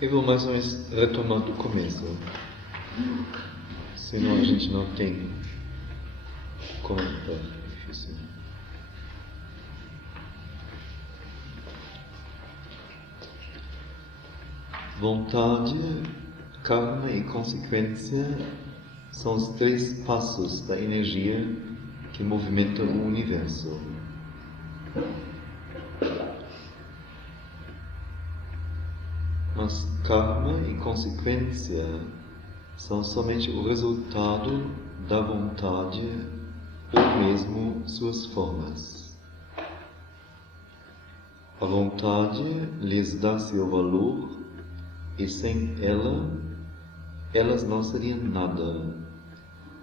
Eu vou mais ou menos retomar do começo. Senão a gente não tem como. É difícil. Vontade, karma e consequência são os 3 passos da energia que movimenta o universo. Mas karma e consequência são somente o resultado da vontade ou mesmo suas formas. A vontade lhes dá seu valor e sem ela, elas não seriam nada.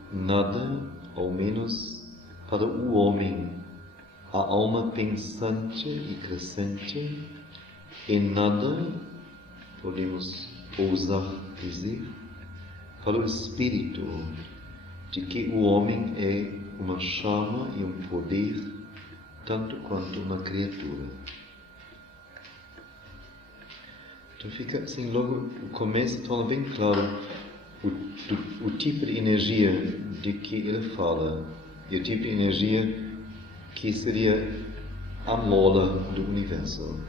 Nada, ao menos para o homem, a alma pensante e crescente, e nada, podemos ousar dizer, para o espírito, de que o homem é uma chama e um poder, tanto quanto uma criatura. Então fica assim, logo o começo torna bem claro o tipo de energia de que ele fala, e o tipo de energia que seria a mola do universo.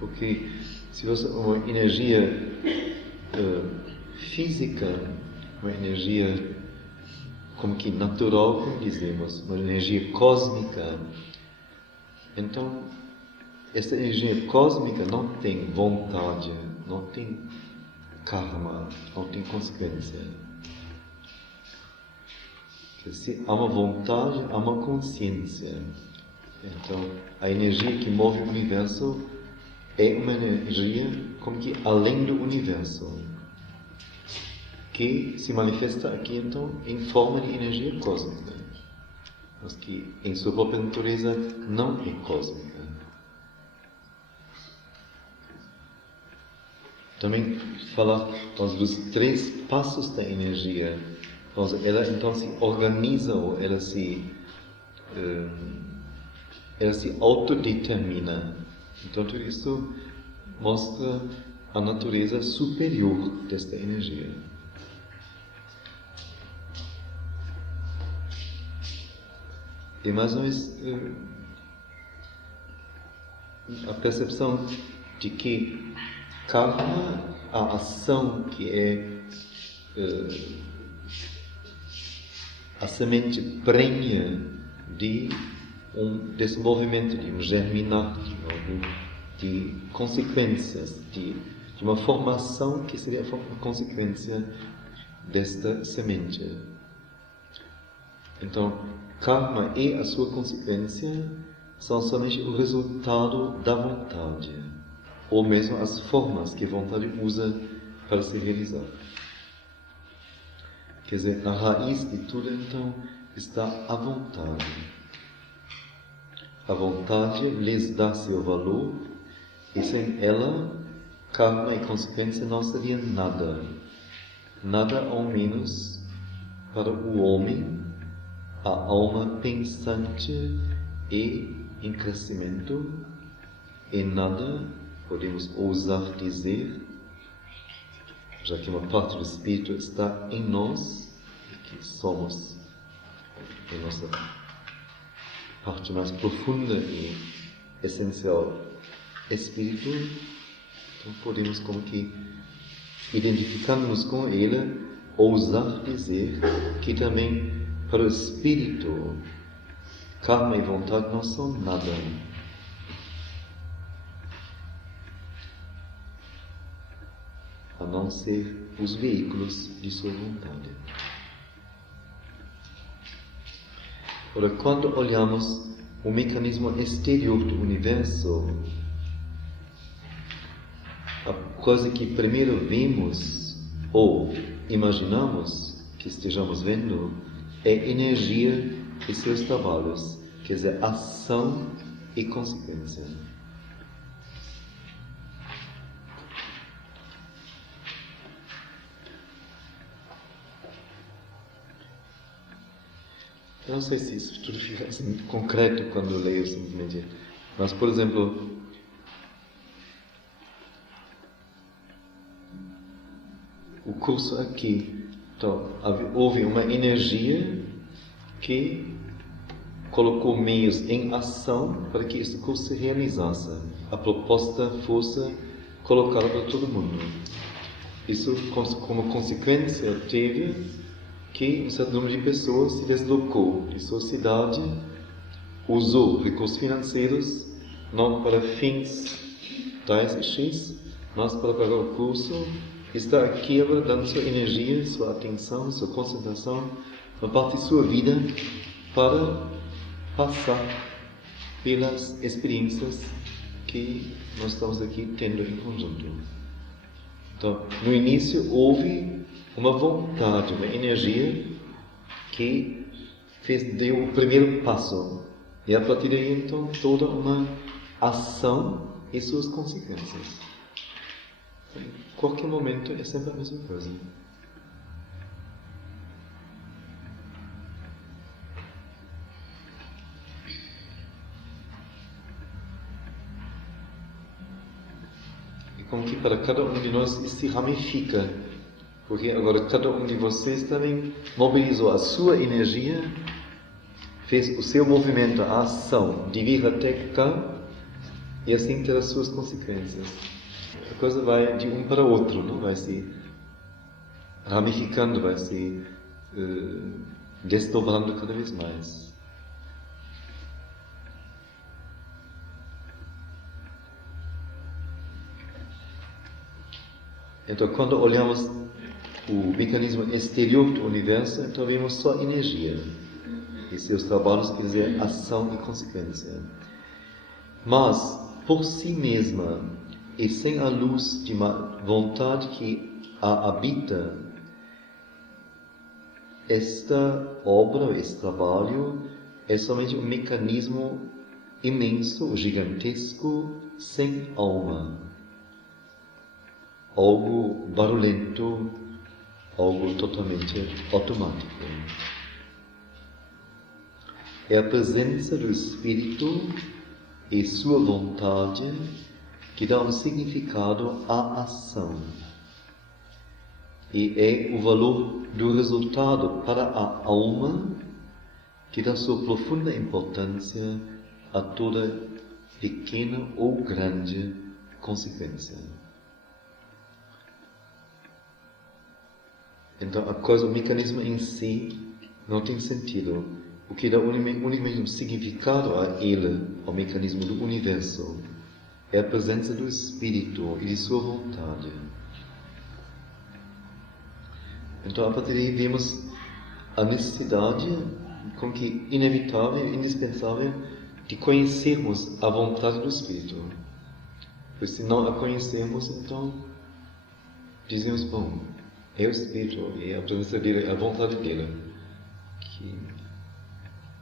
Porque se você uma energia física, uma energia como que natural, como dizemos, uma energia cósmica, então essa energia cósmica não tem vontade, não tem karma, não tem consequência. Se há uma vontade, há uma consciência. Então, a energia que move o universo é uma energia como que além do universo, que se manifesta aqui, então, em forma de energia cósmica, mas que, em sua própria natureza, não é cósmica. Também falar dos 3 passos da energia. Ela então se organiza, ou ela se autodetermina. Então tudo isso mostra a natureza superior desta energia. E mais ou menos a percepção de que karma, a ação que é a semente prenha de um desenvolvimento, de um germinar, de consequências, de uma formação que seria a consequência desta semente. Então, karma e a sua consequência são somente o resultado da vontade, ou mesmo as formas que a vontade usa para se realizar. Quer dizer, na raiz de tudo, então, está a vontade. A vontade lhes dá seu valor, e sem ela, karma e consequência não seriam nada. Nada ao menos para o homem, a alma pensante e em crescimento, e nada, podemos ousar dizer, já que uma parte do Espírito está em nós, e que somos em nossa parte mais profunda e essencial Espírito, então podemos como que, identificando-nos com Ele, ousar dizer que também para o Espírito, karma e vontade não são nada. A não ser os veículos de sua vontade. Ora, quando olhamos o mecanismo exterior do universo, a coisa que primeiro vemos ou imaginamos que estejamos vendo é energia e seus trabalhos, quer dizer, ação e consequência. Eu não sei se isso tudo fica assim, muito concreto quando eu leio simplesmente. Mas, por exemplo, o curso aqui. Então, houve uma energia que colocou meios em ação para que este curso se realizasse. A proposta fosse colocada para todo mundo. Isso, como consequência, teve que um certo número de pessoas se deslocou de sua cidade, usou recursos financeiros, não para fins tais e X, mas para pagar o curso, está aqui agora dando sua energia, sua atenção, sua concentração, uma parte de sua vida para passar pelas experiências que nós estamos aqui tendo em conjunto. Então, no início houve uma vontade, uma energia que deu o primeiro passo. E a partir daí, então, toda uma ação e suas consequências. Em qualquer momento é sempre a mesma coisa. E como que para cada um de nós isso se ramifica. Porque agora cada um de vocês também mobilizou a sua energia, fez o seu movimento, a ação de vir até cá e assim ter as suas consequências. A coisa vai de um para outro, não vai se ramificando, vai se desdobrando cada vez mais. Então, quando olhamos o mecanismo exterior do universo, então vemos só energia e seus trabalhos, quer dizer, ação e consequência. Mas, por si mesma e sem a luz de uma vontade que a habita, esta obra, este trabalho, é somente um mecanismo imenso, gigantesco, sem alma. Algo barulhento, algo totalmente automático. É a presença do Espírito e sua vontade que dá um significado à ação. E é o valor do resultado para a alma que dá sua profunda importância a toda pequena ou grande consequência. Então, a coisa, o mecanismo em si não tem sentido. O que dá unicamente um significado a ele, ao mecanismo do universo, é a presença do Espírito e de sua vontade. Então, a partir daí, vemos a necessidade, como que inevitável, indispensável, de conhecermos a vontade do Espírito. Pois se não a conhecermos, então, dizemos, bom, é o Espírito, e a presença dele, é a vontade dele.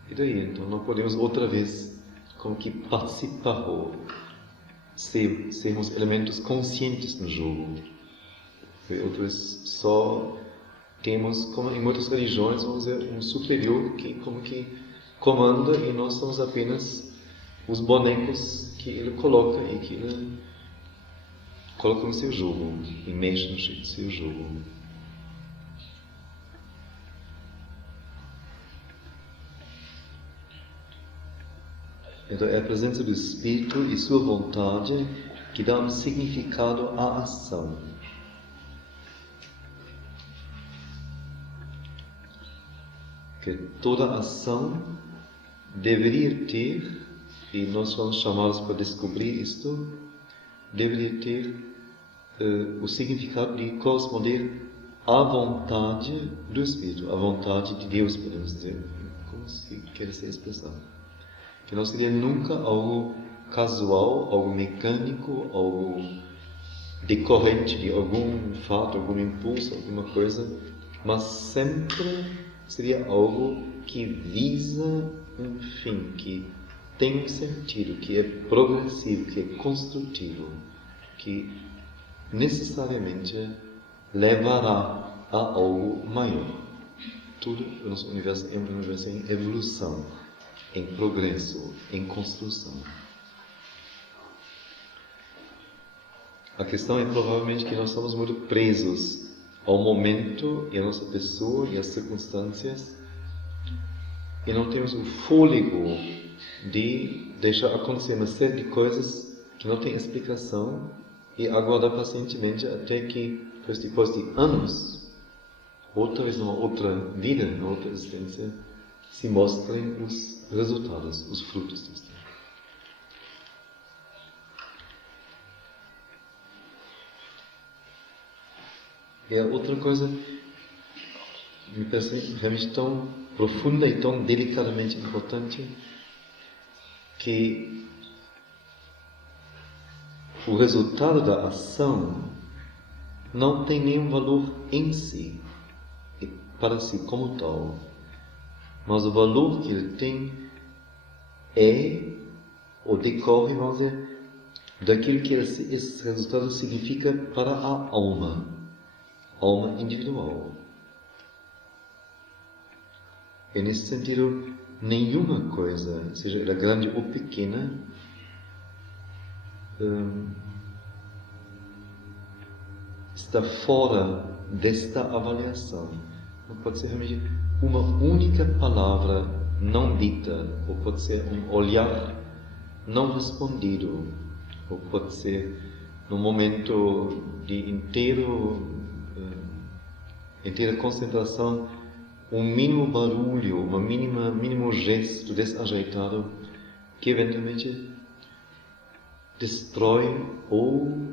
E daí, então, não podemos outra vez como que participar ou sermos elementos conscientes no jogo. E outra vez só temos, como em muitas religiões, vamos dizer, um superior que como que comanda e nós somos apenas os bonecos que ele coloca e que ele coloca no seu jogo e mexe no seu jogo. Então é a presença do Espírito e sua vontade que dá um significado à ação. Que toda ação deveria ter, e nós somos chamados para descobrir isto, deveria ter o significado de corresponder à vontade do Espírito, à vontade de Deus, podemos dizer, como se quer ser expressado. Que não seria nunca algo casual, algo mecânico, algo decorrente de algum fato, algum impulso, alguma coisa, mas sempre seria algo que visa um fim, que tem um sentido, que é progressivo, que é construtivo, que necessariamente levará a algo maior. Tudo o nosso universo é um universo em evolução, em progresso, em construção. A questão é provavelmente que nós estamos muito presos ao momento e à nossa pessoa e às circunstâncias, e não temos o fôlego de deixar acontecer uma série de coisas que não têm explicação e aguardar pacientemente até que, depois de anos, outra vez numa outra vida, numa outra existência, se mostrem os resultados, os frutos disso. E a outra coisa me parece realmente tão profunda e tão delicadamente importante, que o resultado da ação não tem nenhum valor em si, para si como tal, mas o valor que ele tem é ou decorre, vamos dizer, daquilo que esse resultado significa para a alma individual. E nesse sentido, nenhuma coisa, seja ela grande ou pequena, está fora desta avaliação. Não pode ser realmente uma única palavra não dita, ou pode ser um olhar não respondido, ou pode ser num momento de inteira concentração, um mínimo barulho, mínimo gesto desajeitado que eventualmente destrói, ou,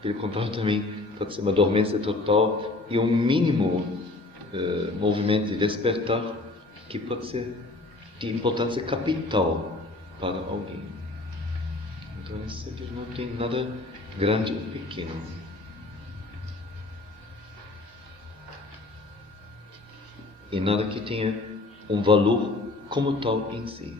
pelo contrário também, pode ser uma dormência total, e um mínimo movimento de despertar que pode ser de importância capital para alguém. Então, nesse sentido, não tem nada grande ou pequeno. E nada que tenha um valor como tal em si.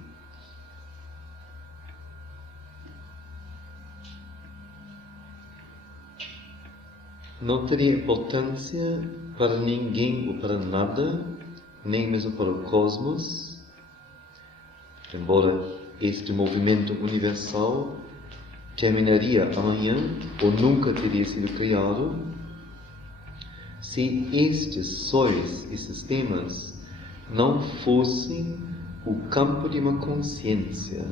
Não teria importância para ninguém ou para nada, nem mesmo para o cosmos, embora este movimento universal terminaria amanhã ou nunca teria sido criado, se estes sóis e sistemas não fossem o campo de uma consciência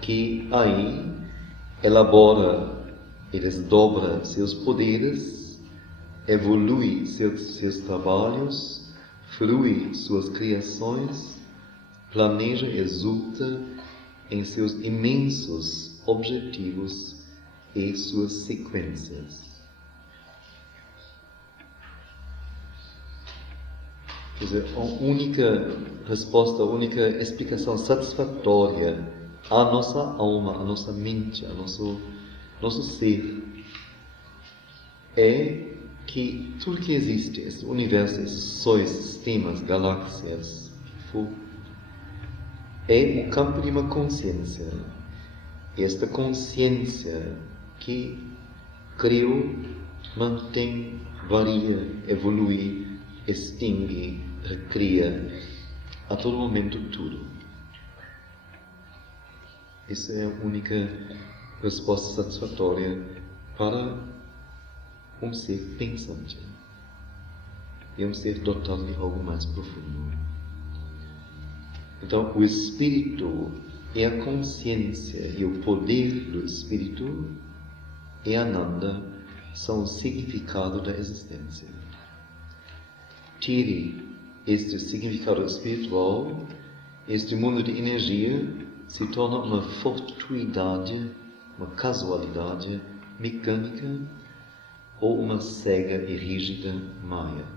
que aí elabora e desdobra seus poderes, evolui seus trabalhos, flui suas criações, planeja e exulta em seus imensos objetivos e suas sequências. Quer dizer, a única resposta, a única explicação satisfatória à nossa alma, à nossa mente, ao nosso ser, é que tudo que existe, esse universo, esses sóis, sistemas, galáxias, é o campo de uma consciência. E esta consciência que criou, mantém, varia, evolui, extingue, recria a todo momento tudo. Essa é a única resposta satisfatória para um ser pensante e um ser dotado de algo mais profundo. Então, o espírito e a consciência e o poder do espírito e Ananda são o significado da existência. Tire este significado espiritual, este mundo de energia se torna uma fortuidade, uma casualidade mecânica ou uma cega e rígida maia.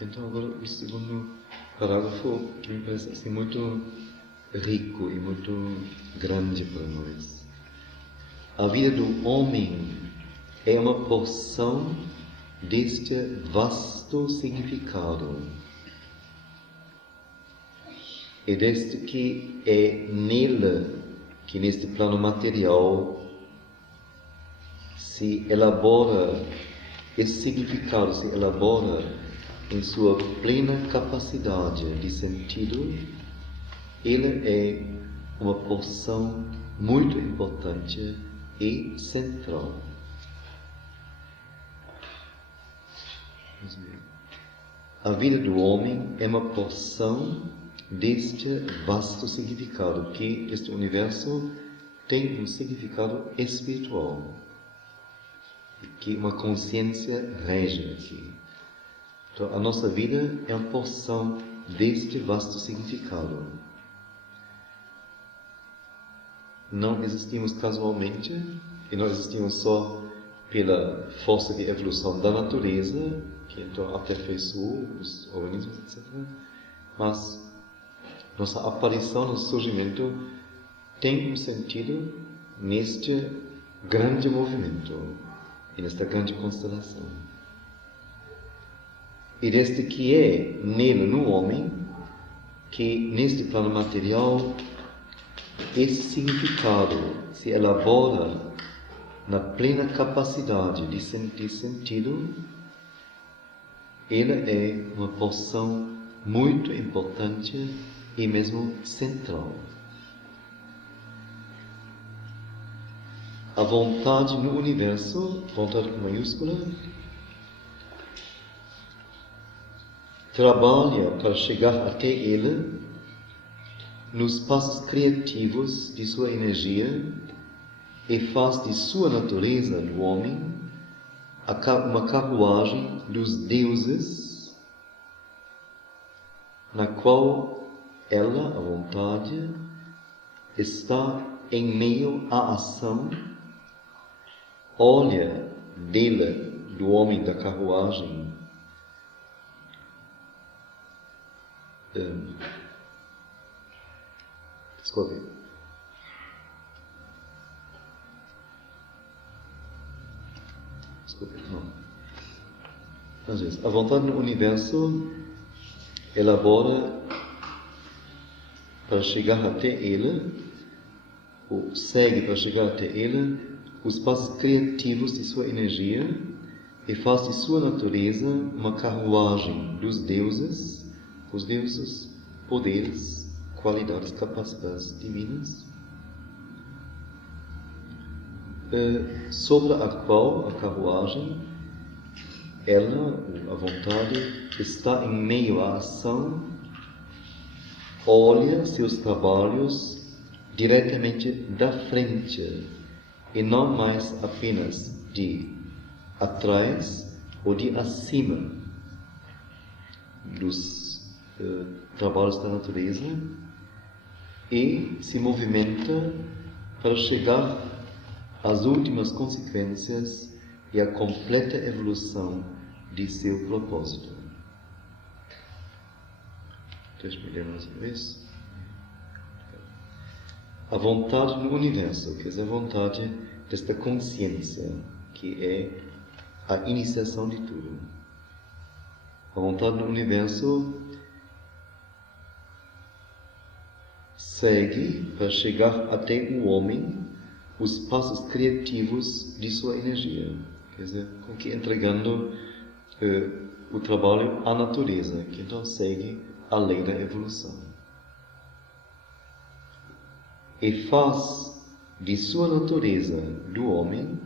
Então agora o segundo parágrafo, que me parece assim muito rico e muito grande para nós. A vida do homem é uma porção deste vasto significado. E desde que é nele que neste plano material se elabora esse significado se elabora em sua plena capacidade de sentido, ele é uma porção muito importante e central. A vida do homem é uma porção deste vasto significado, que este universo tem um significado espiritual, que uma consciência rege aqui. Então, a nossa vida é uma porção deste vasto significado. Não existimos casualmente, e não existimos só pela força de evolução da natureza, que então aperfeiçoou os organismos, etc. Mas nossa aparição, nosso surgimento tem um sentido neste grande movimento e nesta grande constelação. E desde que é nele, no homem, que neste plano material esse significado se elabora na plena capacidade de sentir sentido, ele é uma porção muito importante e mesmo central. A vontade no universo, vontade com maiúscula, trabalha para chegar até ele nos passos criativos de sua energia e faz de sua natureza do homem uma carruagem dos deuses, na qual ela, a vontade, está em meio à ação, olha dele, do homem da carruagem, desculpe. A vontade no universo elabora para chegar até ele, ou segue para chegar até ele, os passos criativos de sua energia e faz de sua natureza uma carruagem dos deuses, os deuses, poderes, qualidades, capacidades divinas, sobre a qual a carruagem, ela, a vontade, está em meio à ação, olha seus trabalhos diretamente da frente e não mais apenas de atrás ou de acima dos trabalhos da natureza, e se movimenta para chegar às últimas consequências e à completa evolução de seu propósito. Deixa-me ler mais uma vez. A vontade no universo, quer dizer, a vontade desta consciência, que é a iniciação de tudo. A vontade no universo segue para chegar até o homem os passos criativos de sua energia, quer dizer, com que entregando o trabalho à natureza, que então segue a lei da evolução. E faz de sua natureza, do homem,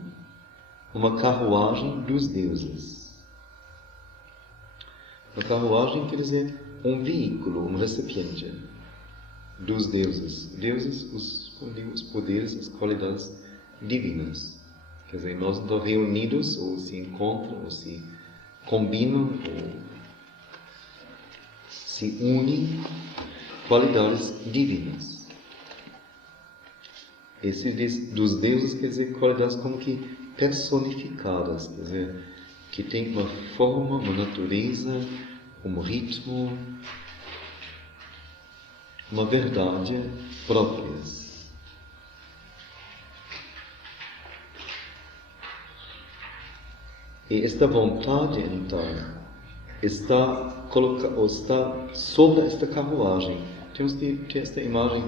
uma carruagem dos deuses. Uma carruagem quer dizer um veículo, um recipiente dos deuses. Deuses, os poderes, as qualidades divinas. Quer dizer, nós estamos reunidos, ou se encontram, ou se combinam, ou se unem qualidades divinas. Esse dos deuses quer dizer qualidades como que personificadas, quer dizer, que tem uma forma, uma natureza, um ritmo, uma verdade próprias. E esta vontade, então, está sobre esta carruagem. Temos esta imagem,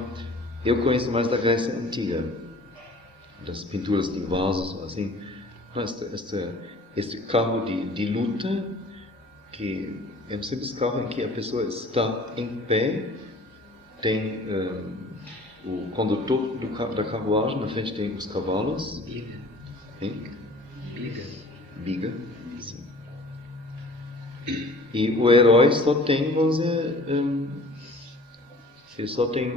eu conheço mais da Grécia Antiga, das pinturas de vasos, assim. Esta este carro de luta, que é um simples carro em que a pessoa está em pé, tem o condutor da carruagem, na frente tem os cavalos. Biga. Hein? Biga. Sim. E o herói só tem, vamos dizer, ele só tem,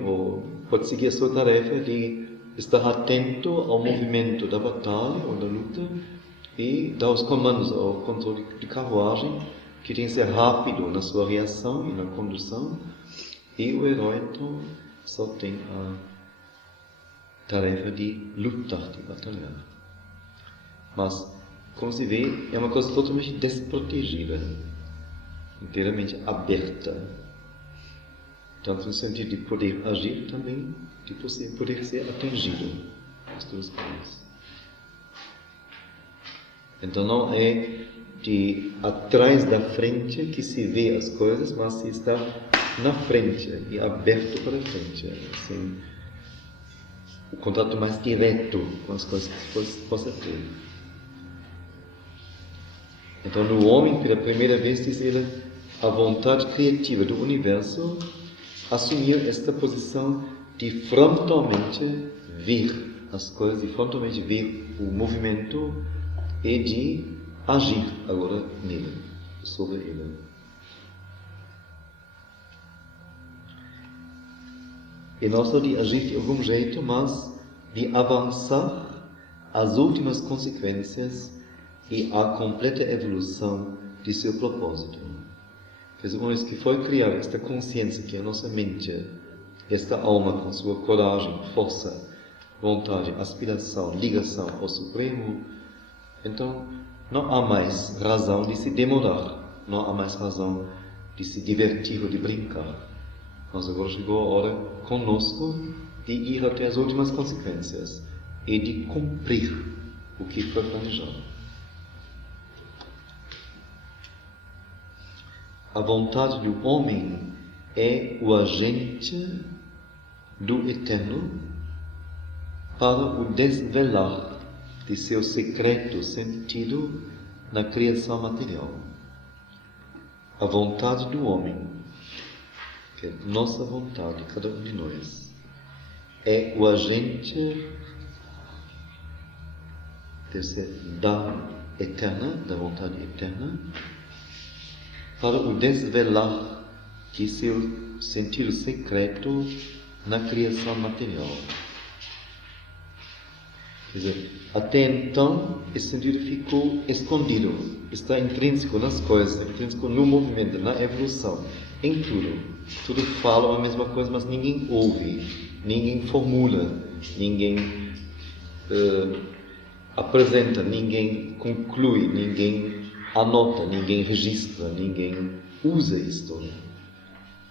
pode seguir a sua tarefa de estar atento ao movimento da batalha ou da luta e dar os comandos ao controle de carruagem, que tem que ser rápido na sua reação e na condução. E o herói, então, só tem a tarefa de lutar, de batalhar. Mas, como se vê, é uma coisa totalmente desprotegida, inteiramente aberta. Tanto no sentido de poder agir, também de poder ser atingido. As duas coisas. Então não é de atrás da frente que se vê as coisas, mas se está na frente e aberto para frente. Assim, o contato mais direto com as coisas que se possa ter. Então no homem, pela primeira vez, diz ele, a vontade criativa do universo assumir esta posição de frontalmente ver as coisas, de frontalmente ver o movimento e de agir agora nele, sobre ele. E não só de agir de algum jeito, mas de avançar às últimas consequências e à completa evolução de seu propósito. Quer dizer, uma vez que foi criada esta consciência que é a nossa mente, esta alma com sua coragem, força, vontade, aspiração, ligação ao Supremo, então não há mais razão de se demorar, não há mais razão de se divertir ou de brincar. Mas agora chegou a hora conosco de ir até as últimas consequências e de cumprir o que foi planejado. A vontade do homem é o agente do Eterno para o desvelar de seu secreto sentido na criação material. A vontade do homem, que é nossa vontade, cada um de nós, é o agente da eterna, da vontade eterna, para o desvelar de seu sentido secreto na criação material. Quer dizer, até então, esse sentido ficou escondido, está intrínseco nas coisas, intrínseco no movimento, na evolução, em tudo. Tudo fala a mesma coisa, mas ninguém ouve, ninguém formula, ninguém apresenta, ninguém conclui, ninguém anota, ninguém registra, ninguém usa isto.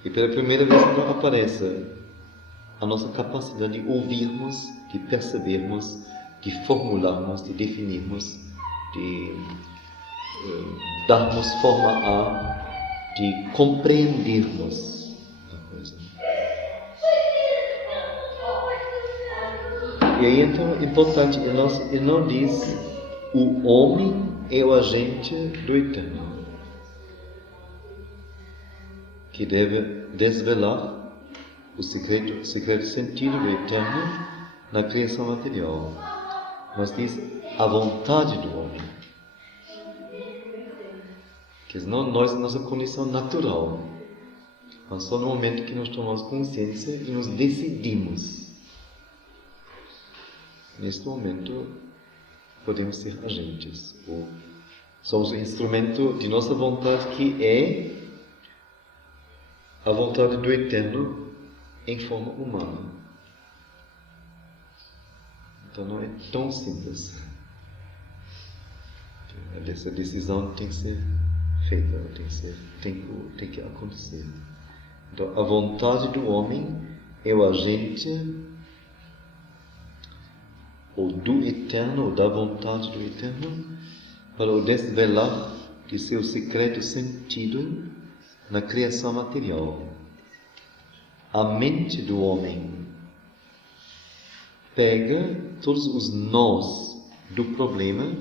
E pela primeira vez então aparece a nossa capacidade de ouvirmos, de percebermos, de formularmos, de definirmos, de darmos forma de compreendermos a coisa. E aí então é importante, ele não diz o homem é o agente do Eterno, que deve desvelar o secreto sentido do Eterno na criação material. Mas diz a vontade do homem. Que não nós, nossa condição natural, mas só no momento que nós tomamos consciência e nos decidimos. Neste momento, podemos ser agentes, ou somos o instrumento de nossa vontade, que é a vontade do Eterno em forma humana. Então não é tão simples. Essa decisão tem que ser feita, tem que acontecer. Então a vontade do homem é o agente ou do Eterno, ou da vontade do Eterno, para o desvelar de seu secreto sentido na criação material. A mente do homem pega todos os nós do problema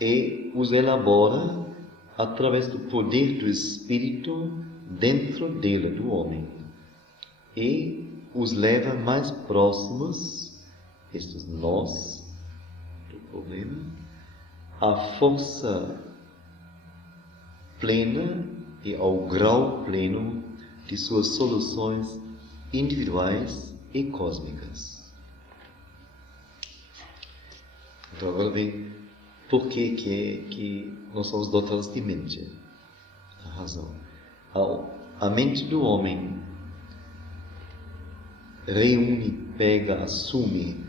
e os elabora através do poder do Espírito dentro dele, do homem, e os leva mais próximos, estes nós, do problema, à força plena e ao grau pleno de suas soluções individuais e cósmicas. Então agora vem por que nós somos dotados de mente. A razão. A mente do homem reúne, pega, assume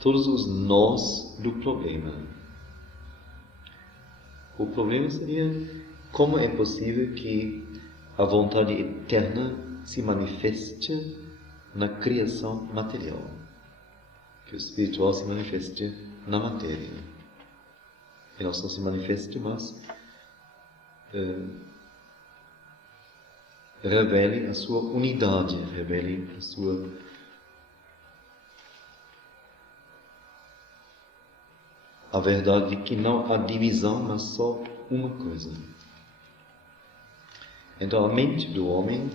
todos os nós do problema. O problema seria como é possível que a vontade eterna se manifeste na criação material, que o espiritual se manifeste na matéria. E não só se manifeste, mas revele a sua unidade, revele a verdade de que não há divisão, mas só uma coisa. Então a mente do homem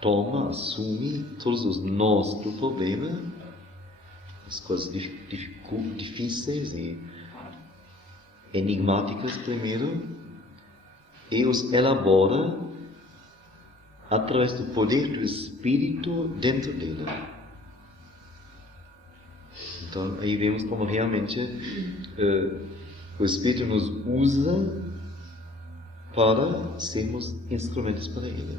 toma, assume todos os nós do problema, as coisas difíceis e enigmáticas primeiro, e os elabora através do poder do Espírito dentro dele. Então aí vemos como realmente o Espírito nos usa para sermos instrumentos para Ele.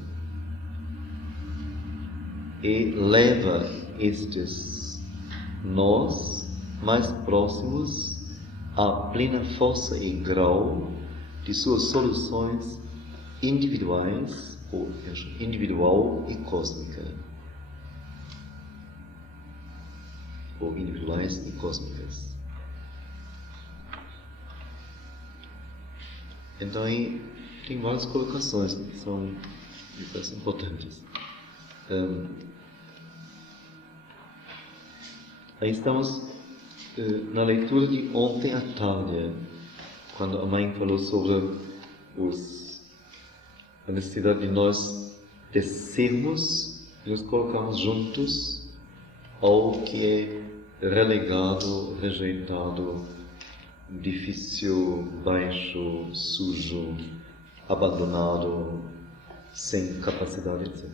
E leva estes nós mais próximos à plena força e grau de suas soluções individuais, ou individual e cósmica. Ou individuais e cósmicas. Então aí tem várias colocações que são importantes. Aí estamos na leitura de ontem à tarde, quando a mãe falou sobre a necessidade de nós descermos e nos colocarmos juntos ao que é relegado, rejeitado, difícil, baixo, sujo, abandonado, sem capacidade, etc.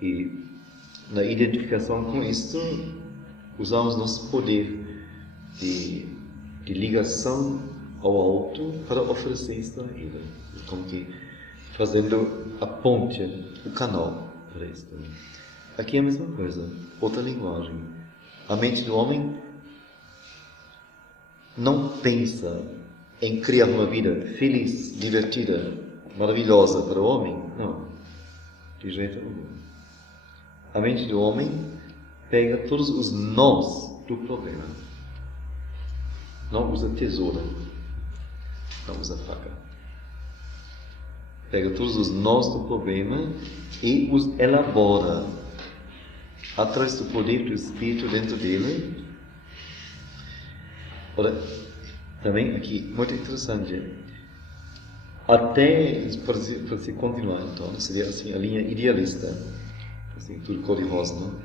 E na identificação com isto, usamos nosso poder de ligação ao alto para oferecer isto a Ele, como que fazendo a ponte, o canal para isto. Aqui é a mesma coisa, outra linguagem. A mente do homem não pensa em criar uma vida feliz, divertida, maravilhosa para o homem. Não, de jeito nenhum. A mente do homem pega todos os nós do problema. Não usa tesoura, não usa faca. Pega todos os nós do problema e os elabora através do poder do Espírito dentro dele. Ora, também aqui, muito interessante, até, para se continuar então, seria assim a linha idealista, assim, tudo cor-de-rosa, não?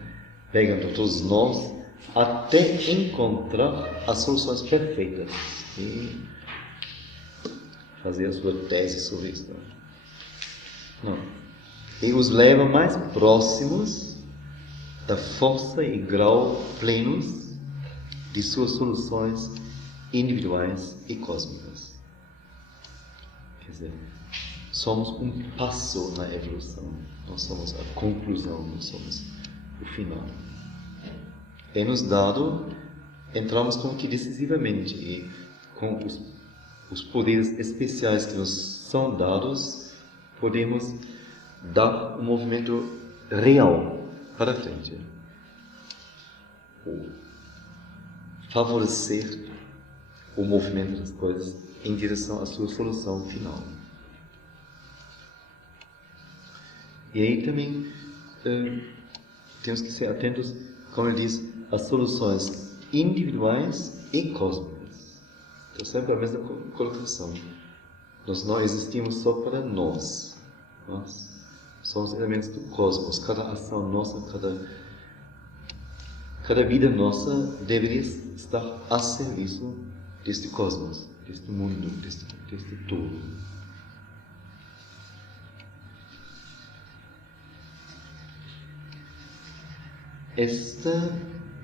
Pegando todos nós até encontrar as soluções perfeitas e fazer a sua tese sobre isso. Não. E os leva mais próximos da força e grau plenos de suas soluções individuais e cósmicas. Quer dizer, somos um passo na evolução, não somos a conclusão, não somos o final. É-nos dado, entramos como que decisivamente e com os poderes especiais que nos são dados, podemos dar um movimento real para frente. Ou favorecer o movimento das coisas em direção à sua solução final. E aí também temos que ser atentos, como ele diz, às soluções individuais e cósmicas. Então sempre a mesma colocação. Nós não existimos só para nós. Nós somos elementos do cosmos. Cada ação nossa, cada vida nossa deveria estar a serviço deste cosmos, deste mundo, deste todo. Esta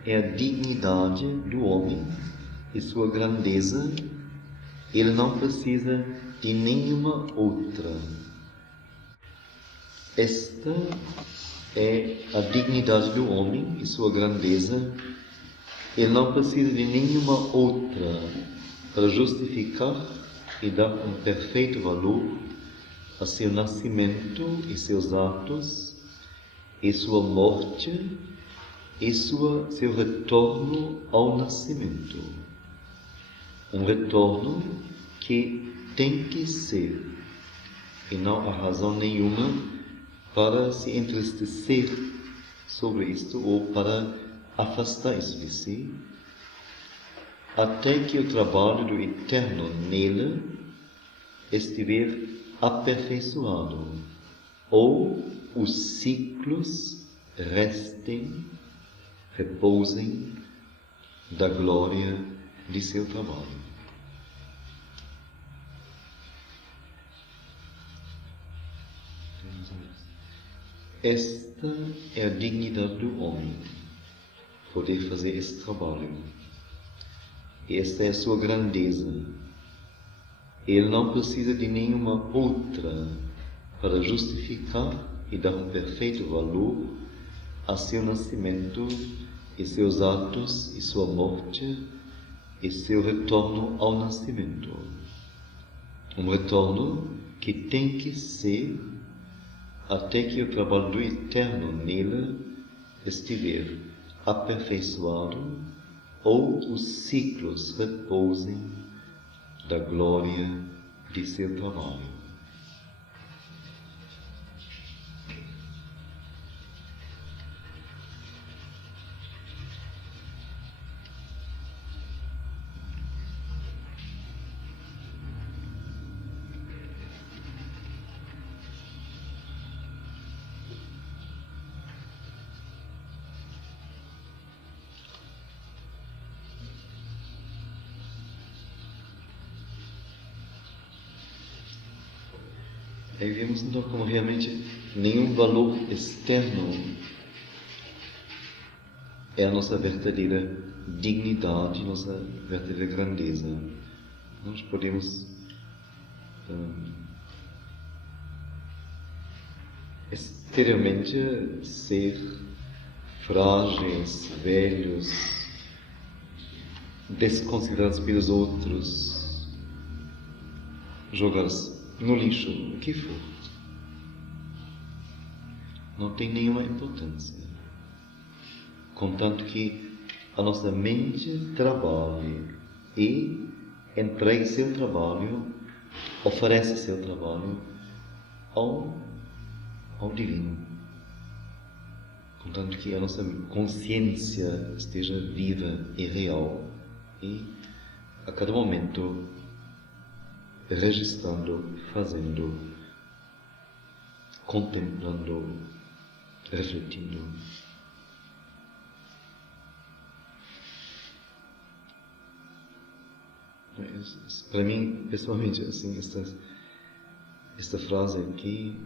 é a dignidade do homem e sua grandeza. Ele não precisa de nenhuma outra. Esta é a dignidade do homem e sua grandeza. Ele não precisa de nenhuma outra para justificar e dar um perfeito valor a seu nascimento e seus atos, e sua morte e seu retorno ao nascimento. Um retorno que tem que ser, e não há razão nenhuma para se entristecer sobre isto ou para afastar isso de si, até que o trabalho do Eterno nele estiver aperfeiçoado, ou os ciclos repousem da glória de seu trabalho. Esta é a dignidade do homem, poder fazer esse trabalho. E esta é a sua grandeza. Ele não precisa de nenhuma outra para justificar e dar um perfeito valor a seu nascimento e seus atos e sua morte e seu retorno ao nascimento. Um retorno que tem que ser até que o trabalho do Eterno nele estiver aperfeiçoado ou os ciclos repousem da glória de seu trabalho. Aí vemos então como realmente nenhum valor externo é a nossa verdadeira dignidade, nossa verdadeira grandeza. Nós podemos exteriormente ser frágeis, velhos, desconsiderados pelos outros, jogados no lixo, o que for. Não tem nenhuma importância. Contanto que a nossa mente trabalhe e entregue seu trabalho, oferece seu trabalho ao Divino. Contanto que a nossa consciência esteja viva e real e a cada momento registrando, fazendo, contemplando, refletindo. Para mim, pessoalmente, assim, esta frase aqui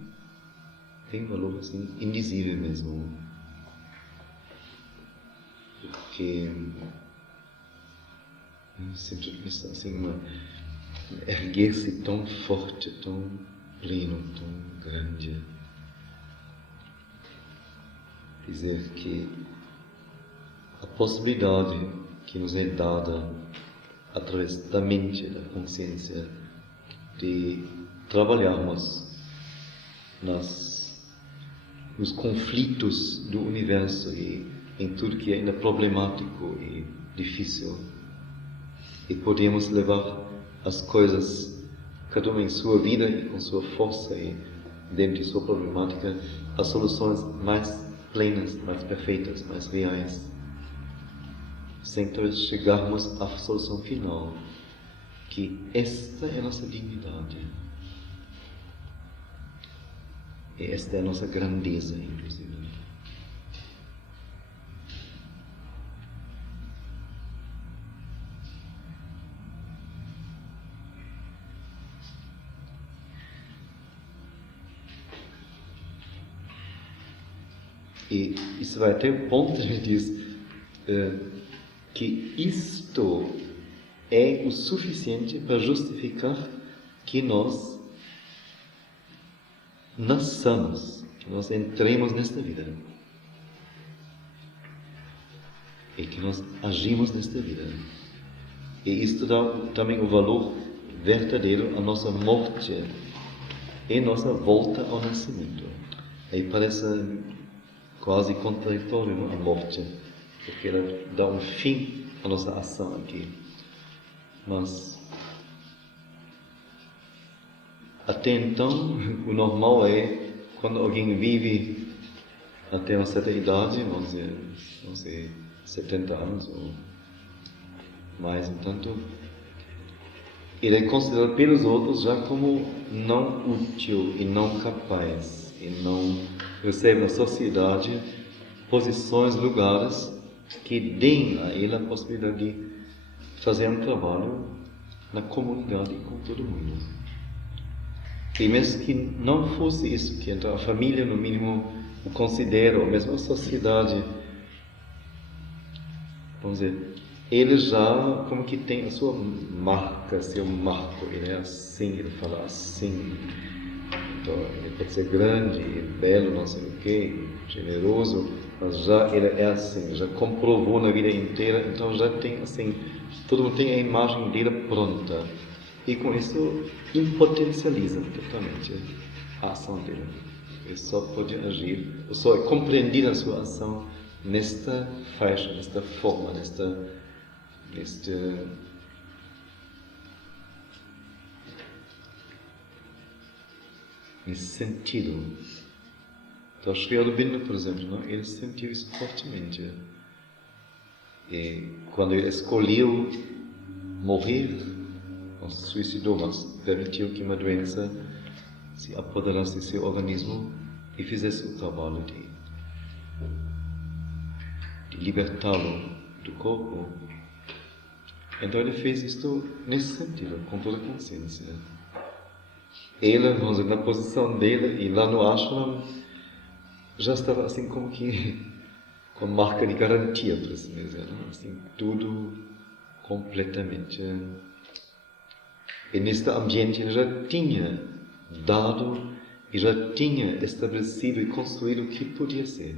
tem um valor assim, indizível mesmo. Porque eu sempre penso assim, erguer-se tão forte, tão pleno, tão grande. Dizer que a possibilidade que nos é dada através da mente, da consciência, de trabalharmos nos conflitos do universo e em tudo que é ainda problemático e difícil, e podemos levar as coisas, cada uma em sua vida e com sua força e dentro de sua problemática, as soluções mais plenas, mais perfeitas, mais reais. sem talvez chegarmos à solução final, que esta é a nossa dignidade. E esta é a nossa grandeza, inclusive. E isso vai até o ponto, a gente diz, que isto é o suficiente para justificar que nós nasçamos, que nós entremos nesta vida e que nós agimos nesta vida. E isto dá também o valor verdadeiro à nossa morte e nossa volta ao nascimento. Aí parece quase contraditório, não? A morte, porque ela dá um fim à nossa ação aqui. Mas até então, o normal é, quando alguém vive até uma certa idade, vamos dizer, não sei, 70 anos ou mais, entanto, ele é considerado pelos outros já como não útil e não capaz, e não recebe na sociedade posições, lugares que deem a ele a possibilidade de fazer um trabalho na comunidade com todo mundo. E mesmo que não fosse isso, que então a família no mínimo o considera, ou mesmo a sociedade, vamos dizer, ele já como que tem a sua marca, seu marco, ele é assim, ele fala assim. Então, ele pode ser grande, belo, não sei o quê, generoso, mas já ele é assim, já comprovou na vida inteira, então já tem assim, todo mundo tem a imagem dele pronta. E com isso impotencializa totalmente a ação dele. Ele só pode agir, só é compreendida a sua ação nesta faixa, nesta forma, neste sentido. Então, Sri Aurobindo, por exemplo, não? Ele sentiu isso fortemente. E quando ele escolheu morrer, não se suicidou, mas permitiu que uma doença se apoderasse de seu organismo e fizesse o trabalho de libertá-lo do corpo. Então ele fez isto nesse sentido, com toda a consciência. Ele, vamos dizer, na posição dele e lá no ashram, já estava assim como que com marca de garantia, por assim dizer, não? Assim, tudo completamente. E neste ambiente ele já tinha dado e já tinha estabelecido e construído o que podia ser.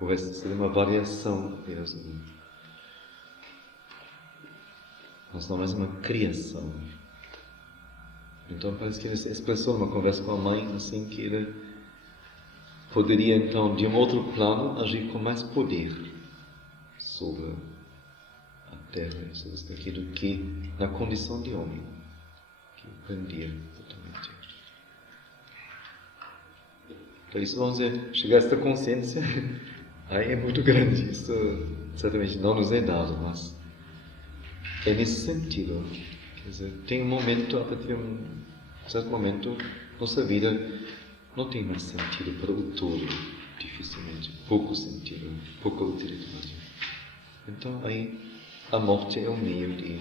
O resto seria uma variação apenas. Mas não mais uma criação. Então parece que ele se expressou numa conversa com a mãe, assim, que ele poderia então, de um outro plano, agir com mais poder sobre a Terra, sobre isso daqui, do que na condição de homem, que o prendia totalmente. Então isso, vamos dizer, chegar a esta consciência, aí é muito grande. Isso certamente não nos é dado, mas é nesse sentido. Quer dizer, tem um momento, a partir de um certo momento, nossa vida não tem mais sentido para o todo, dificilmente, pouco sentido, pouca utilidade. Então aí a morte é um meio de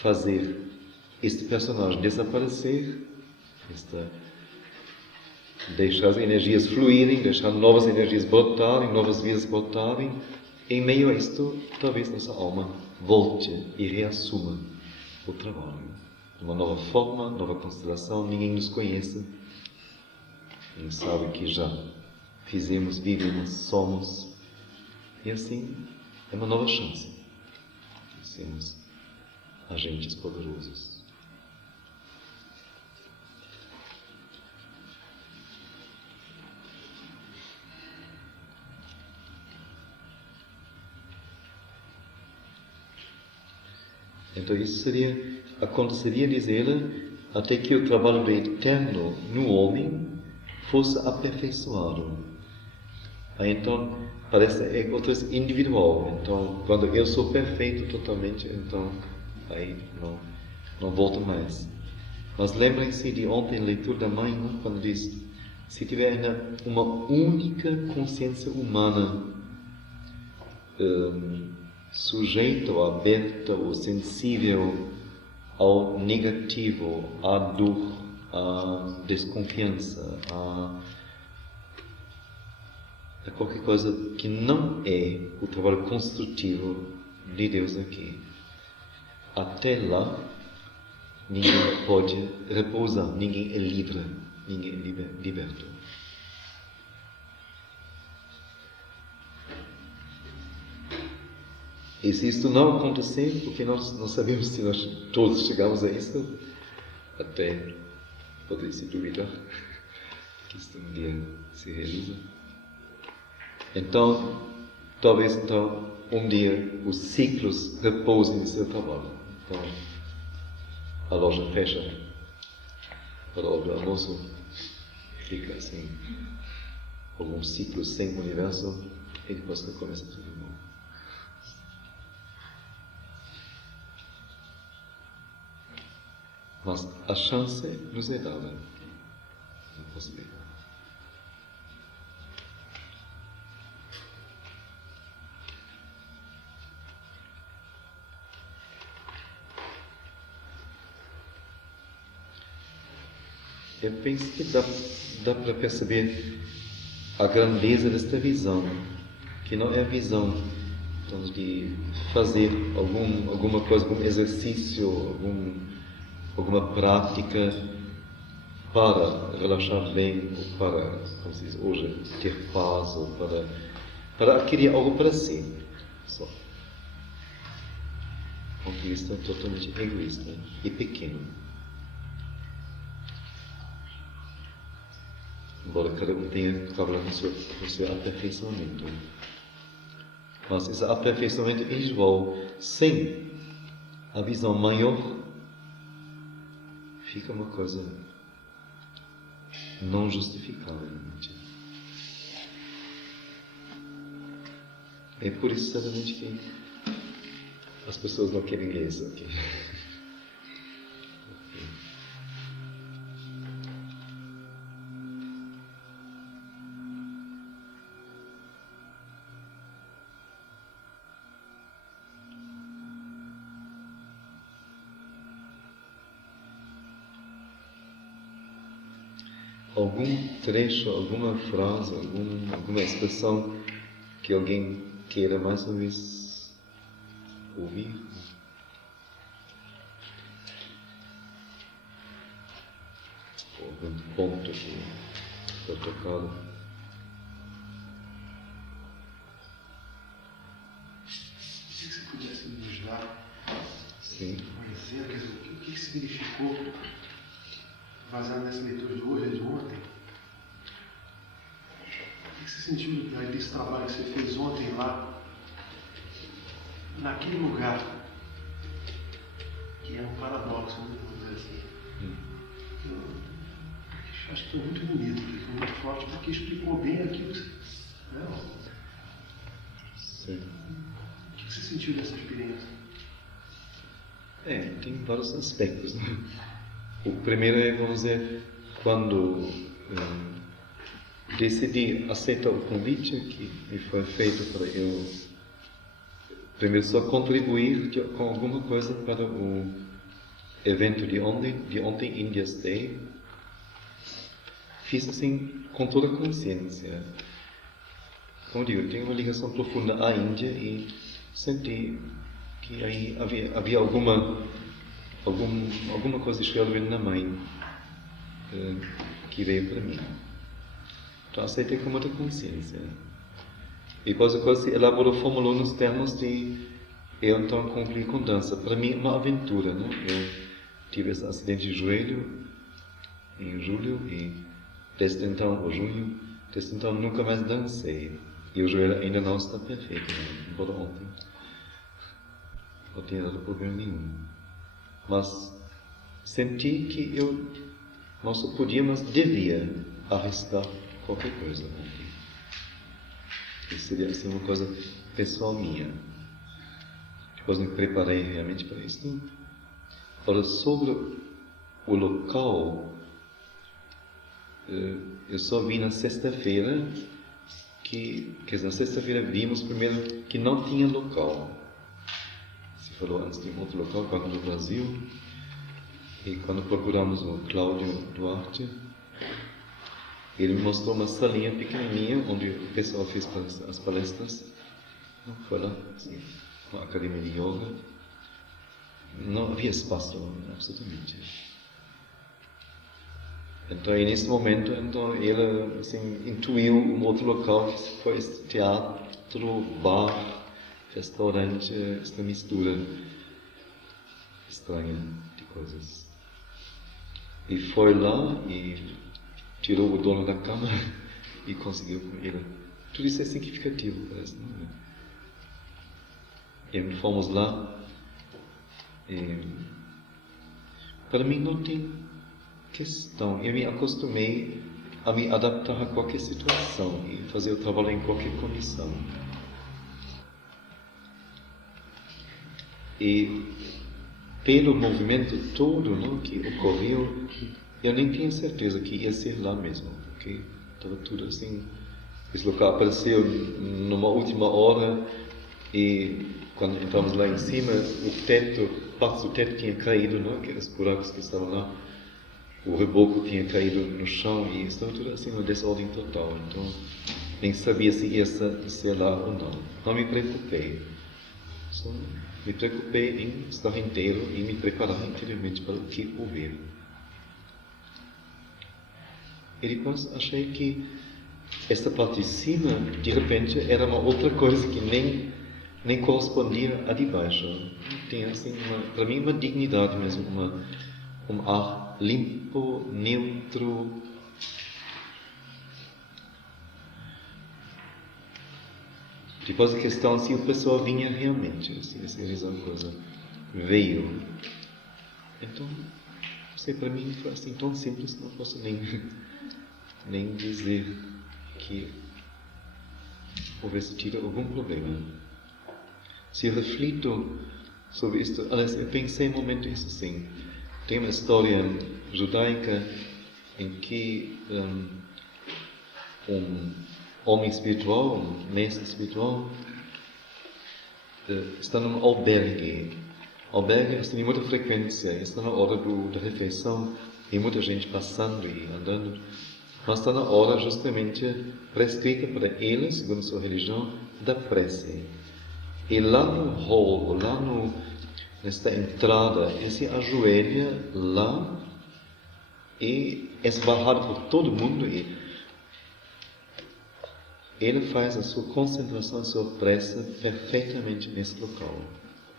fazer este personagem desaparecer, deixar as energias fluírem, deixar novas energias brotarem, novas vidas brotarem. Em meio a isto, talvez nossa alma volte e reassuma o trabalho. Uma nova forma, nova constelação, ninguém nos conhece. Ninguém sabe que já fizemos, vivemos, somos. E assim, é uma nova chance de sermos agentes poderosos. Então isso aconteceria, diz ele, até que o trabalho do Eterno no homem fosse aperfeiçoado. Aí então, parece é outra vez individual. Então, quando eu sou perfeito totalmente, então aí não volto mais. Mas lembrem-se de ontem, leitura da mãe, não? Quando diz: se tiver uma única consciência humana, sujeita ou aberta ou sensível ao negativo, à dor, à desconfiança, a qualquer coisa que não é o trabalho construtivo de Deus aqui. Até lá, ninguém pode repousar, ninguém é livre, ninguém é liberto. E se isto não acontecer, porque nós não sabemos se nós todos chegamos a isso, até poder-se duvidar que isto um dia se realiza. Então, talvez um dia os ciclos repousem no seu trabalho. Então, a loja fecha para a hora do almoço, fica assim, algum ciclo sem universo, e depois recomeça tudo de novo. Mas a chance nos é dada, não posso ver. Eu penso que dá para perceber a grandeza desta visão, que não é a visão então, de fazer alguma coisa, algum exercício, alguma prática para relaxar bem, ou para, como se diz hoje, ter paz, ou para adquirir algo para si. Só. Um ponto de vista totalmente egoísta e pequeno. Embora cada um tenha que trabalhar no seu aperfeiçoamento. Mas esse aperfeiçoamento individual, sem a visão maior, fica uma coisa não justificável. É por isso, certamente, que as pessoas não querem ler isso aqui. Algum trecho, alguma frase, alguma expressão que alguém queira mais uma vez ouvir? Algum ponto que foi tocado? Se você pudesse nos dar um exemplo, o que significou, baseado nessa leitura de hoje, de ontem, o que você sentiu desse trabalho que você fez ontem lá, naquele lugar, que é um paradoxo, vamos dizer assim. Eu acho que foi muito bonito, foi muito forte, porque explicou bem aquilo que você... Sim. O que você sentiu dessa experiência? Tem vários aspectos, né? O primeiro é, vamos dizer, quando decidi aceitar o convite que me foi feito para eu primeiro só contribuir com alguma coisa para o evento de ontem India's Day. Fiz assim com toda a consciência. Como digo, eu tenho uma ligação profunda à Índia e senti que aí havia alguma coisa especialmente na mãe que veio para mim. Então aceitei com muita consciência. E depois a coisa se elaborou, formulou nos termos de eu então concluí com dança. Para mim uma aventura, né? Eu tive esse acidente de joelho em julho e desde então, ou junho, desde então nunca mais dancei. E o joelho ainda não está perfeito, né? Embora ontem não tenha dado problema nenhum. Mas senti que eu não só podia, mas devia arriscar qualquer coisa ontem. Isso seria assim uma coisa pessoal minha. Depois me preparei realmente para isso. Agora, sobre o local, eu só vi na sexta-feira quer dizer, na sexta-feira vimos primeiro que não tinha local. Se falou antes de um outro local, Banco do Brasil. E quando procuramos o Cláudio Duarte, ele me mostrou uma salinha pequenininha onde o pessoal fez as palestras. Não foi lá, assim, uma academia de yoga. Não havia espaço, absolutamente. Então, e nesse momento, então, ele assim, intuiu um outro local que foi esse teatro, bar, restaurante, esta mistura estranha de coisas. E foi lá e tirou o dono da câmara e conseguiu com ele. Tudo isso é significativo, parece, não é? E fomos lá. E, para mim não tem questão. Eu me acostumei a me adaptar a qualquer situação e fazer o trabalho em qualquer condição. E pelo movimento todo, não, que ocorreu, eu nem tinha certeza que ia ser lá mesmo, porque estava tudo assim. Esse local apareceu numa última hora e quando entramos lá em cima, parte do teto tinha caído, não? Aqueles buracos que estavam lá, o reboco tinha caído no chão e estava tudo assim uma desordem total. Então nem sabia se ia ser lá ou não. Não me preocupei. Só me preocupei em estar inteiro e me preparar interiormente para o que ouvir. E depois achei que esta parte de cima, de repente, era uma outra coisa que nem correspondia a de baixo. Tinha, assim, para mim, uma dignidade mesmo, um ar limpo, neutro. Depois a questão se o pessoal vinha realmente, se essa coisa veio. Então, não sei, para mim foi assim tão simples, não posso nem dizer que houvesse tido algum problema. Se eu reflito sobre isto, aliás, eu pensei um momento isso sim. Tem uma história judaica em que um homem espiritual, um mestre espiritual, está num albergue. Albergues têm muita frequência, está na hora da refeição, tem muita gente passando e andando, mas está na hora justamente prescrita para ele, segundo sua religião, da prece. E lá no hall, nesta entrada, ele se ajoelha lá e é esbarrado por todo mundo e ele faz a sua concentração, a sua prece perfeitamente nesse local,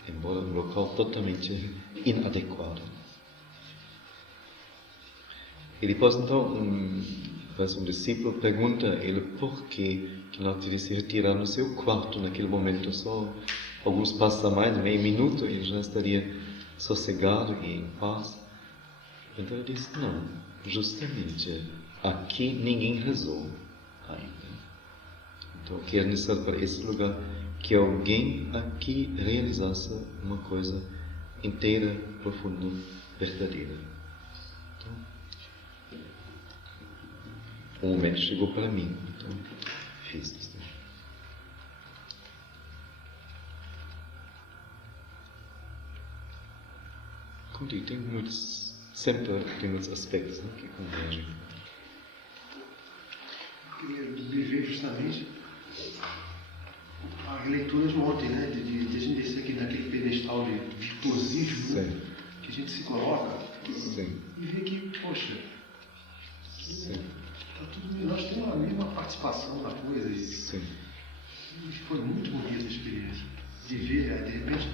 embora um local totalmente inadequado. E depois então um discípulo pergunta a ele por que não teria se retirar no seu quarto naquele momento, só alguns passos a mais, meio minuto, ele já estaria sossegado e em paz. Então ele disse, não, justamente aqui ninguém rezou ainda. Então que era necessário para esse lugar que alguém aqui realizasse uma coisa inteira, profunda, verdadeira. Então, o momento chegou para mim, então fiz isso. Contigo, sempre tem muitos aspectos, né, que convergem. Eu queria viver justamente as leituras de ontem, né? De a gente descer aqui naquele pedestal de virtuosismo, né? Que a gente se coloca. Sim. E ver que, poxa, Sim. tá tudo, nós temos a mesma participação na coisa. Sim. E foi muito bonita a experiência de ver, de repente,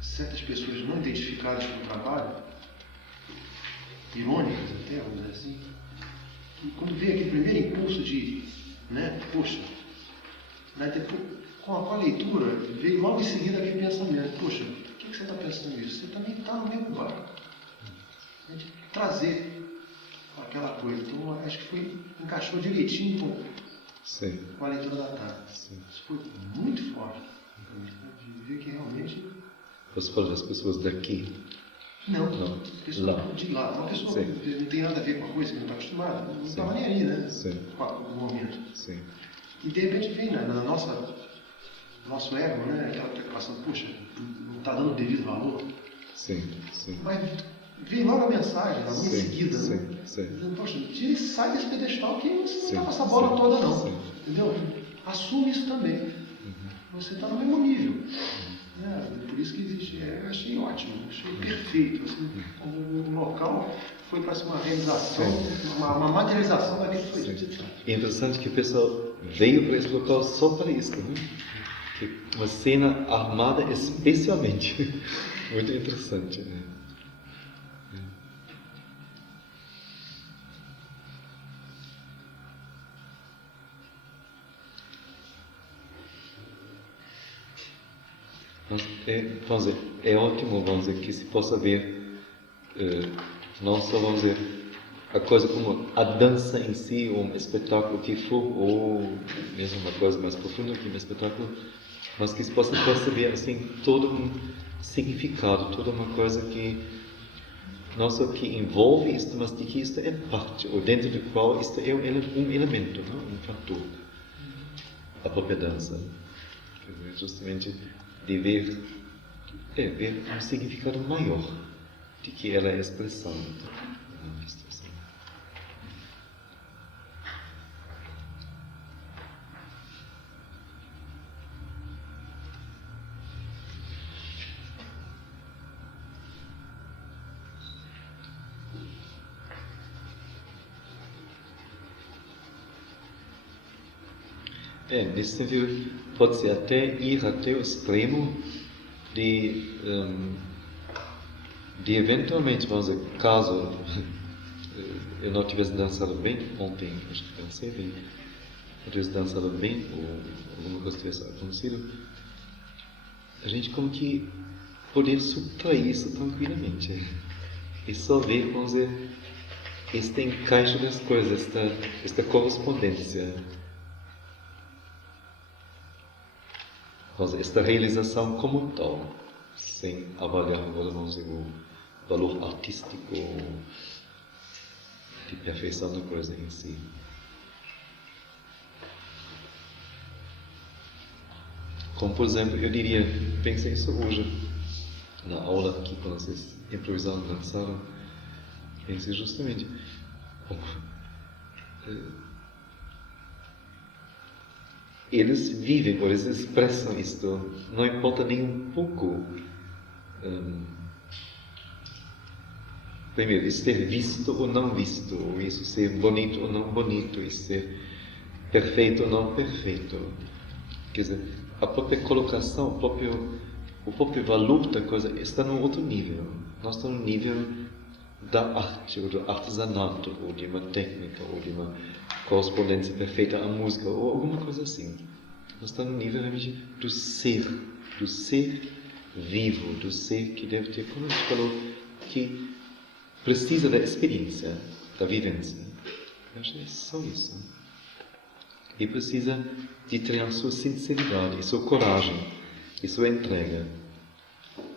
certas pessoas não identificadas com o trabalho, irônicas até, vamos dizer assim, e quando veio aquele primeiro impulso de, né, poxa, né, depois, com a leitura, veio logo em seguida aquele pensamento, poxa, o que você está pensando nisso? Você também está no mesmo barco. A gente trazer aquela coisa. Então, acho que encaixou direitinho com Sim. com a leitura da tarde. Sim. Isso foi muito forte para mim, né? De ver que realmente... Você fala das pessoas daqui? Não, Não. pessoa Lá. de lá. Uma pessoa Sim. que não tem nada a ver com a coisa, que não está acostumada, não Sim. estava nem aí, né? Sim. Com o momento. Sim. E de repente vem na nosso ego, né? Aquela preocupação, puxa, não está dando o devido valor. Sim. Sim. Mas vem logo a mensagem, logo em Sim, seguida, sim, né? sim. Dizendo, poxa, tira e sai desse pedestal que você não Sim, está com essa bola sim, toda não. sim. Entendeu? Assume isso também. Você está no mesmo nível. Por isso que existe. Eu achei ótimo, achei perfeito. Assim, o local foi para ser uma realização, uma materialização daquilo que foi dito. É interessante que o pessoal veio para esse local só para isso, né? Que uma cena armada especialmente. Muito interessante. Né? Mas vamos dizer, é ótimo, vamos dizer, que se possa ver não só, vamos dizer, a coisa como a dança em si, ou um espetáculo que for, ou mesmo uma coisa mais profunda que um espetáculo, mas que se possa perceber assim todo um significado, toda uma coisa que não só que envolve isto, mas de que isto é parte, ou dentro do qual isto é um elemento, não? Um fator. A própria dança. Quer dizer, justamente de ver um significado maior de que ela é expressão da manifestação. Nesse sentido, pode-se até ir até o extremo de eventualmente, vamos dizer, caso eu não tivesse dançado bem ontem, acho que dancei bem, não tivesse dançado bem, ou alguma coisa tivesse acontecido, a gente como que poder subtrair isso tranquilamente. E só ver, vamos dizer, este encaixe das coisas, esta correspondência. Esta realização como tal, sem avaliar agora, vamos dizer, o valor artístico de perfeição da coisa em si. Como, por exemplo, eu diria, pensei isso hoje, na aula aqui, quando vocês improvisaram, dançaram, pensei justamente, eles vivem, ou eles expressam isto, não importa nem um pouco. Primeiro, isso ser visto ou não visto, ou isso ser bonito ou não bonito, isso ser perfeito ou não perfeito. Quer dizer, a própria colocação, o próprio valor da coisa está num outro nível. Nós estamos no nível da arte, ou do artesanato, ou de uma técnica, ou de uma correspondência perfeita à música, ou alguma coisa assim. Nós estamos no nível realmente do ser vivo, do ser que deve ter, como a gente falou, que precisa da experiência, da vivência. Eu acho que é só isso. E precisa de ter a sua sinceridade, a sua coragem, a sua entrega.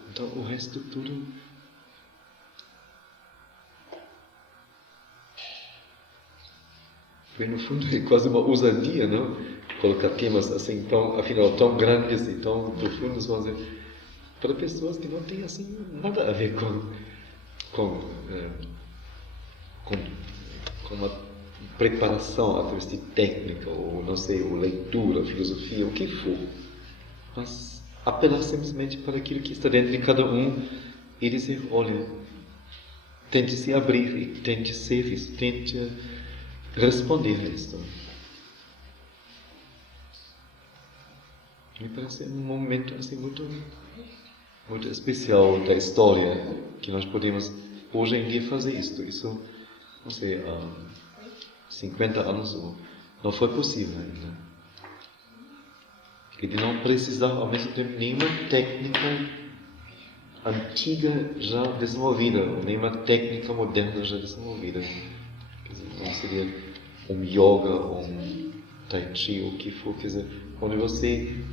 Então o resto tudo foi, no fundo, quase uma ousadia, não? Colocar temas assim, afinal, tão grandes e tão profundos, vamos dizer, para pessoas que não têm assim nada a ver com uma preparação através de técnica, ou não sei, ou leitura, filosofia, o que for. Mas apelar simplesmente para aquilo que está dentro de cada um e dizer, olha, tente se abrir e tente ser isso, tente responder a isso. Me parece um momento assim muito especial da história que nós podemos hoje em dia fazer isto. Isso, não sei, há 50 anos não foi possível ainda. E de não precisar ao mesmo tempo nenhuma técnica antiga já desenvolvida, ou nenhuma técnica moderna já desenvolvida. Quer dizer, não seria um yoga ou um Tai Chi, o que for, quer dizer, onde você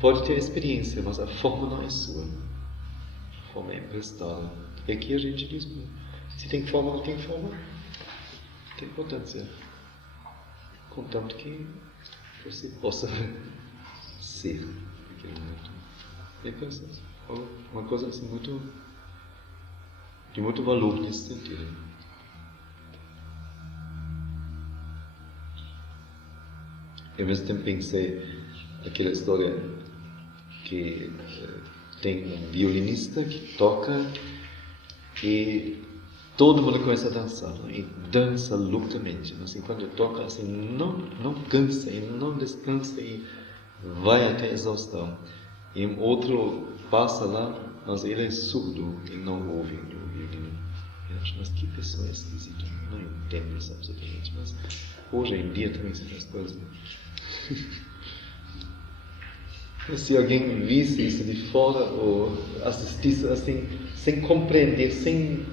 pode ter experiência, mas a forma não é sua. A forma é emprestada. E aqui a gente diz, se tem forma ou não tem forma, tem importância. Contanto que você possa ser naquele momento. E pensa, uma coisa assim de muito valor nesse sentido. Eu ao mesmo tempo pensei aquela história que tem um violinista que toca e todo mundo começa a dançar, não? E dança loucamente, assim, quando toca, assim, não cansa e não descansa e vai até a exaustão. E um outro passa lá, mas ele é surdo e não ouve o violino. Eu acho, mas que pessoa esquisita, não entendo isso absolutamente, mas hoje em dia também se faz coisas. Se alguém visse isso de fora ou assistisse assim, sem compreender, sem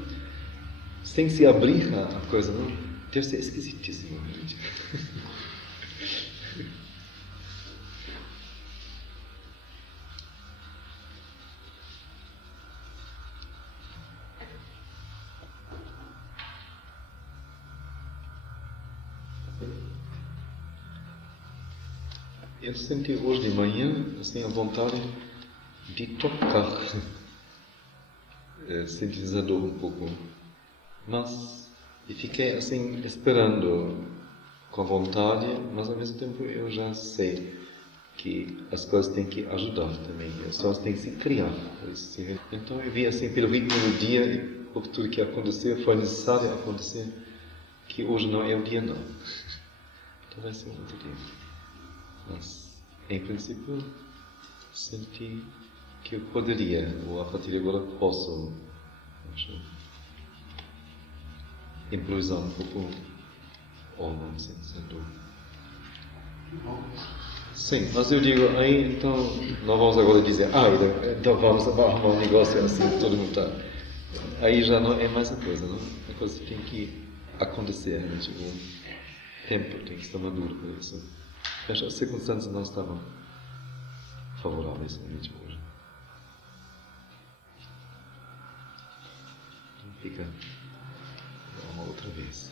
se abrir a coisa, não? Deve ser esquisitíssimo. Eu senti hoje de manhã assim, a vontade de tocar sintetizador um pouco, mas e fiquei assim esperando com vontade, mas ao mesmo tempo eu já sei que as coisas têm que ajudar também, as coisas têm que se criar. Então eu vi assim pelo ritmo do dia e por tudo que aconteceu, foi necessário acontecer, que hoje não é o dia não. Então vai ser um outro dia. Mas, em princípio, senti que eu poderia, ou a partir de agora posso, improvisar um pouco ou não, sendo. Sim, mas eu digo, aí então, não vamos agora dizer, então vamos arrumar um negócio assim, todo mundo está. Aí já não é mais a coisa, não? A coisa tem que acontecer, né? Tipo, o tempo tem que estar maduro para isso. As circunstâncias não estavam favoráveis realmente hoje. Então fica uma outra vez.